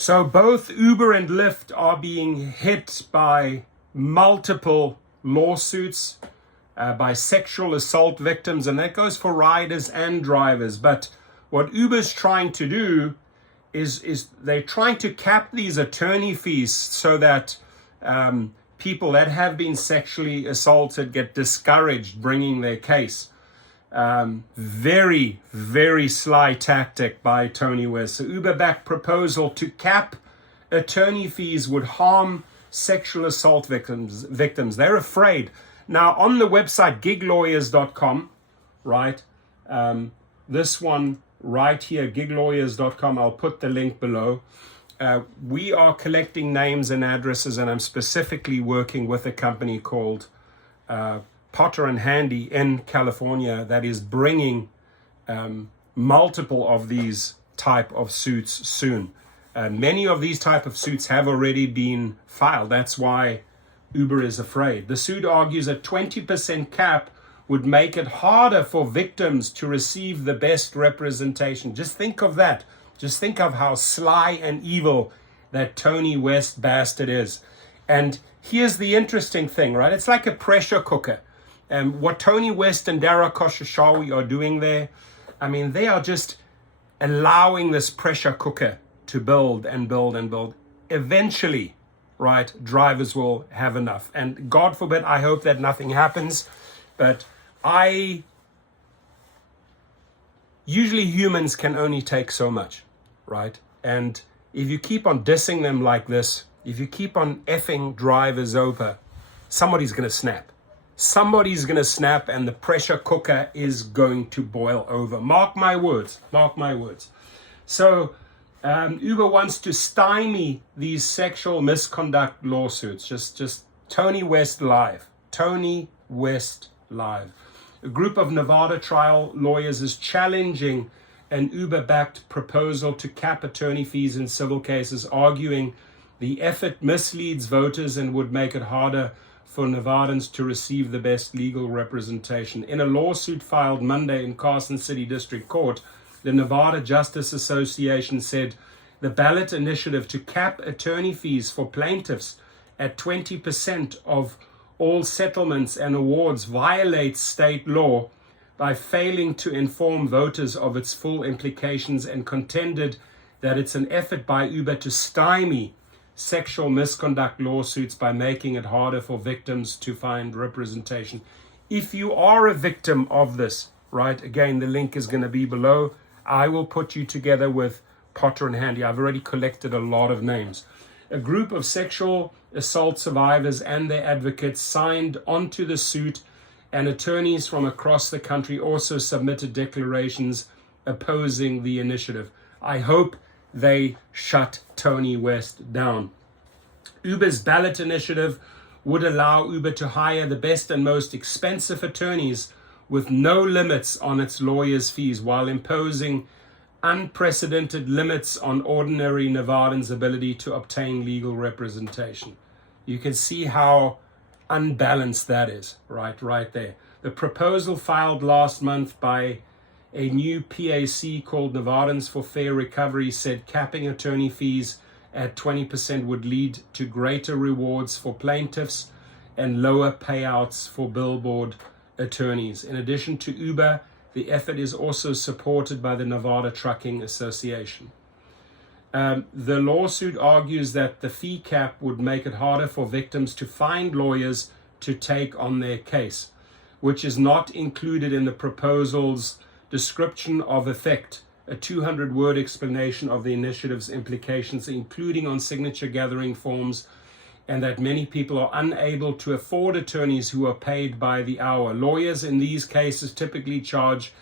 So both Uber and Lyft are being hit by multiple lawsuits by sexual assault victims, and that goes for riders and drivers. But what Uber's trying to do is they're trying to cap these attorney fees so that people that have been sexually assaulted get discouraged bringing their case. Very, very sly tactic by Tony West. So Uber-backed proposal to cap attorney fees would harm sexual assault victims. They're afraid. Now on the website giglawyers.com, right? This one right here, giglawyers.com, I'll put the link below. We are collecting names and addresses, and I'm specifically working with a company called Potter and Handy in California that is bringing multiple of these type of suits soon. Many of these type of suits have already been filed. That's why Uber is afraid. The suit argues a 20% cap would make it harder for victims to receive the best representation. Just think of that. Just think of how sly and evil that Tony West bastard is. And here's the interesting thing, right? It's like a pressure cooker. What Tony West and Dara Khosrowshahi are doing there, I mean, they are just allowing this pressure cooker to build and build and build. Eventually, right, drivers will have enough. And God forbid, I hope that nothing happens. But usually humans can only take so much, right? And if you keep on dissing them like this, if you keep on effing drivers over, somebody's going to snap. Somebody's going to snap and the pressure cooker is going to boil over. Mark my words. Mark my words. So Uber wants to stymie these sexual misconduct lawsuits. Just Tony West live. Tony West live. A group of Nevada trial lawyers is challenging an Uber-backed proposal to cap attorney fees in civil cases, arguing the effort misleads voters and would make it harder for Nevadans to receive the best legal representation. In a lawsuit filed Monday in Carson City District Court, the Nevada Justice Association said the ballot initiative to cap attorney fees for plaintiffs at 20% of all settlements and awards violates state law by failing to inform voters of its full implications, and contended that it's an effort by Uber to stymie sexual misconduct lawsuits by making it harder for victims to find representation. If you are a victim of this, right, again, the link is going to be below. I will put you together with Potter and Handy. I've already collected a lot of names. A group of sexual assault survivors and their advocates signed onto the suit, and attorneys from across the country also submitted declarations opposing the initiative. I hope they shut Tony West down. Uber's ballot initiative would allow Uber to hire the best and most expensive attorneys with no limits on its lawyers' fees, while imposing unprecedented limits on ordinary Nevadans' ability to obtain legal representation. You can see how unbalanced that is, right there. The proposal filed last month by a new PAC called Nevadans for Fair Recovery said capping attorney fees at 20% would lead to greater rewards for plaintiffs and lower payouts for billboard attorneys. In addition to Uber, the effort is also supported by the Nevada Trucking Association. The lawsuit argues that the fee cap would make it harder for victims to find lawyers to take on their case, which is not included in the proposal's description of effect, a 200-word explanation of the initiative's implications, including on signature gathering forms, and that many people are unable to afford attorneys who are paid by the hour. Lawyers in these cases typically charge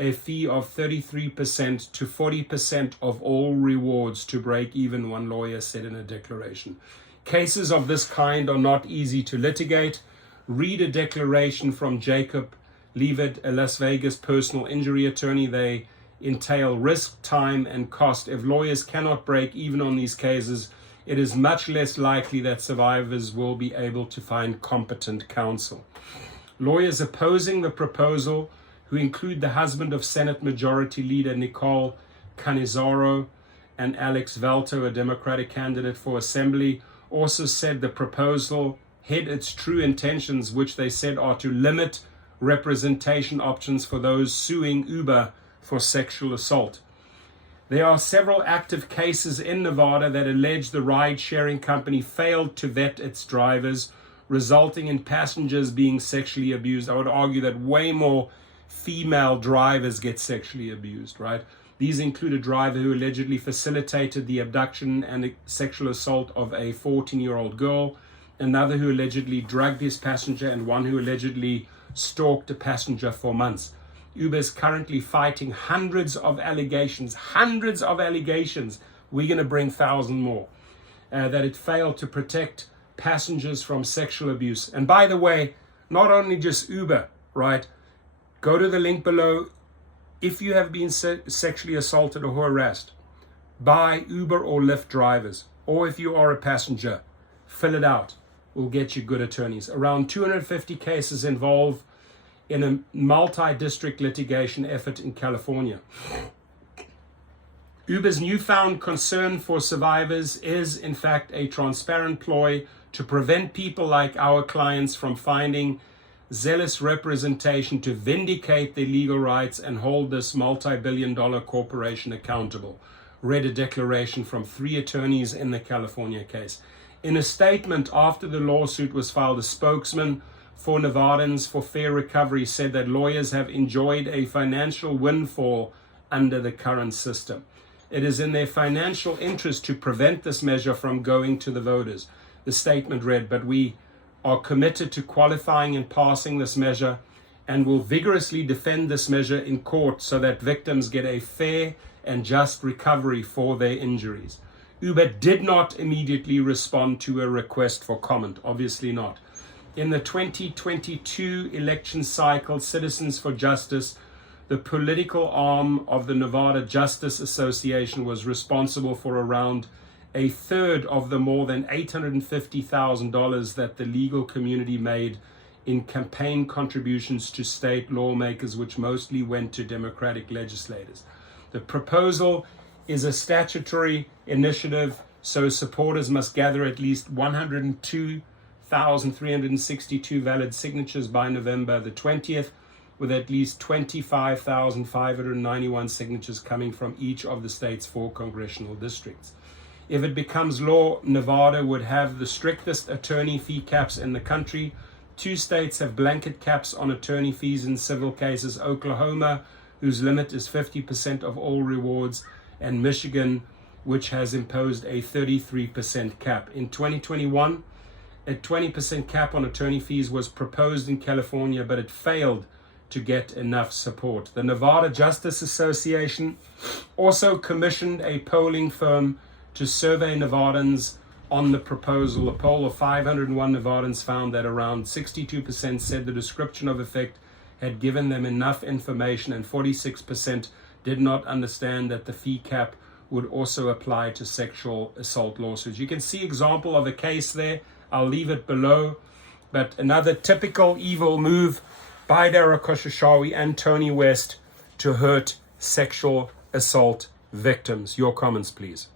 a fee of 33% to 40% of all rewards to break even, one lawyer said in a declaration. Cases of this kind are not easy to litigate. Read a declaration from Jacob Leavitt, a Las Vegas personal injury attorney. They entail risk, time, and cost. If lawyers cannot break even on these cases, it is much less likely that survivors will be able to find competent counsel. Lawyers opposing the proposal, who include the husband of Senate Majority Leader Nicole Canizaro, and Alex Valto, a Democratic candidate for Assembly, also said the proposal hid its true intentions, which they said are to limit representation options for those suing Uber for sexual assault. There are several active cases in Nevada that allege the ride-sharing company failed to vet its drivers, resulting in passengers being sexually abused. I would argue that way more female drivers get sexually abused, right? These include a driver who allegedly facilitated the abduction and sexual assault of a 14-year-old girl, another who allegedly drugged his passenger, and one who allegedly stalked a passenger for months. Uber is currently fighting hundreds of allegations. We're going to bring thousands more. That it failed to protect passengers from sexual abuse. And by the way, not only just Uber, right? Go to the link below. If you have been sexually assaulted or harassed by Uber or Lyft drivers, or if you are a passenger, fill it out. We'll get you good attorneys. Around 250 cases involve in a multi-district litigation effort in California. Uber's newfound concern for survivors is, in fact, a transparent ploy to prevent people like our clients from finding zealous representation to vindicate their legal rights and hold this multi-billion-dollar corporation accountable. Read a declaration from 3 attorneys in the California case. In a statement after the lawsuit was filed, a spokesman for Nevadans for Fair Recovery said that lawyers have enjoyed a financial windfall under the current system. It is in their financial interest to prevent this measure from going to the voters. The statement read, but we are committed to qualifying and passing this measure and will vigorously defend this measure in court so that victims get a fair and just recovery for their injuries. Uber did not immediately respond to a request for comment, obviously not. In the 2022 election cycle, Citizens for Justice, the political arm of the Nevada Justice Association, was responsible for around a third of the more than $850,000 that the legal community made in campaign contributions to state lawmakers, which mostly went to Democratic legislators. The proposal is a statutory initiative, so supporters must gather at least 102,362 valid signatures by November the 20th, with at least 25,591 signatures coming from each of the state's 4 congressional districts. If it becomes law, Nevada would have the strictest attorney fee caps in the country. 2 states have blanket caps on attorney fees in civil cases: Oklahoma, whose limit is 50% of all rewards, and Michigan, which has imposed a 33% cap. In 2021, a 20% cap on attorney fees was proposed in California, but it failed to get enough support. The Nevada Justice Association also commissioned a polling firm to survey Nevadans on the proposal. A poll of 501 Nevadans found that around 62% said the description of effect had given them enough information, and 46% did not understand that the fee cap would also apply to sexual assault lawsuits. You can see example of a case there. I'll leave it below. But another typical evil move by Dara Khosrowshahi and Tony West to hurt sexual assault victims. Your comments, please.